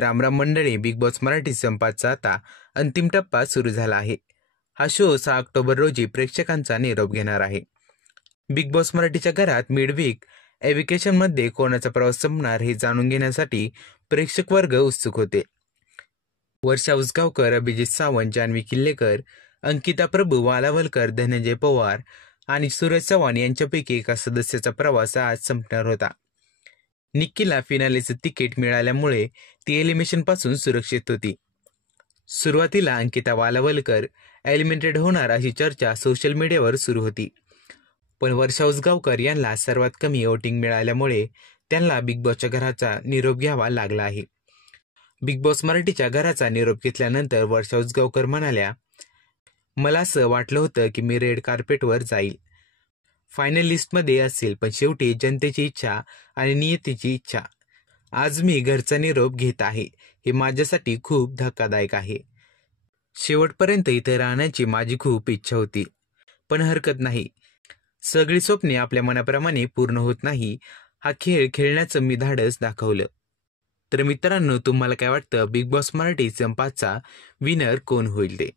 रामराम मंडळी, big boss Marathi संपाचा आता अंतिम टप्पा सुरू झाला आहे. हा शो 6 ऑक्टोबर रोजी प्रेक्षकांचा निरोप घेणार आहे. बिग बॉस मराठीच्या घरात मिडवीक एव्हिकेशनमध्ये कोणाचा प्रवास संपणार हे जाणून घेण्यासाठी प्रेक्षक वर्ग उत्सुक होते. वर्षा उसगावकर, अभिजित सावंत, जान्हवी किल्लेकर, अंकिता प्रभू, वालावलकर, धनंजय पवार आणि सूरज चव्हाण यांच्यापैकी एका सदस्याचा प्रवास आज संपणार होता. निक्कीला फिनालेचं तिकीट मिळाल्यामुळे ती एलिमिनेशन पासून सुरक्षित होती. सुरुवातीला अंकिता वालावलकर एलिमिनेटेड होणार अशी चर्चा सोशल मीडियावर सुरू होती, पण वर्षा उसगावकर यांना सर्वात कमी वोटिंग मिळाल्यामुळे त्यांना बिग बॉसच्या घराचा निरोप घ्यावा लागला आहे. बिग बॉस मराठीच्या घराचा निरोप घेतल्यानंतर वर्षा उसगावकर म्हणाल्या, मला असं वाटलं होतं की मी रेड कार्पेटवर जाईल, फायनल लिस्टमध्ये असेल, पण शेवटी जनतेची इच्छा आणि नियतीची इच्छा. आज मी घरचा निरोप घेत आहे. हे माझ्यासाठी खूप धक्कादायक आहे. शेवटपर्यंत इथे राहण्याची माझी खूप इच्छा होती, पण हरकत नाही. सगळी स्वप्ने आपल्या मनाप्रमाणे पूर्ण होत नाही. हा खेळ खेळण्याचं मी धाडस दाखवलं. तर मित्रांनो, तुम्हाला काय वाटतं बिग बॉस मराठी संपाचा विनर कोण होईल ते?